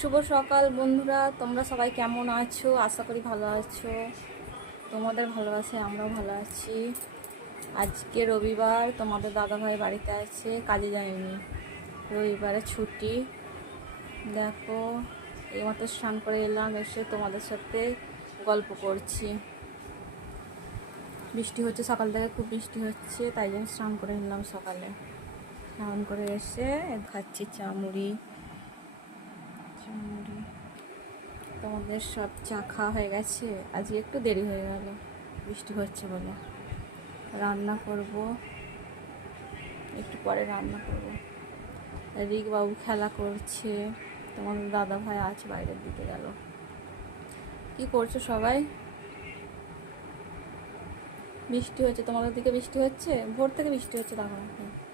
শুভ সকাল বন্ধুরা, তোমরা সবাই কেমন আছো? আশা করি ভালো আছো। তোমাদের ভালোবাসায় আমরাও ভালো আছি। আজকে রবিবার, তোমাদের দাদাভাই বাড়িতে আছে, কাজে যায়নি, রবিবারে ছুটি। দেখো, এইমাত্র স্নান করে এলাম, এসে তোমাদের সাথে গল্প করছি। বৃষ্টি হচ্ছে সকাল থেকে, খুব বৃষ্টি হচ্ছে, তাই জন্য স্নান করে নিলাম সকালে। স্নান করে এসে খাচ্ছি চা মুড়ি। তোমাদের সব চা খাওয়া হয়ে গেছে? আজকে একটু দেরি হয়ে গেল বৃষ্টি হচ্ছে বলে। রান্না করব, একটু পরে রান্না করব। রিক বাবু খেলা করছে, তোমাদের দাদা ভাই আছে, বাইরের দিকে গেল। কি করছো সবাই? বৃষ্টি হচ্ছে তোমাদের দিকে? বৃষ্টি হচ্ছে, ভোর থেকে বৃষ্টি হচ্ছে, দেখো।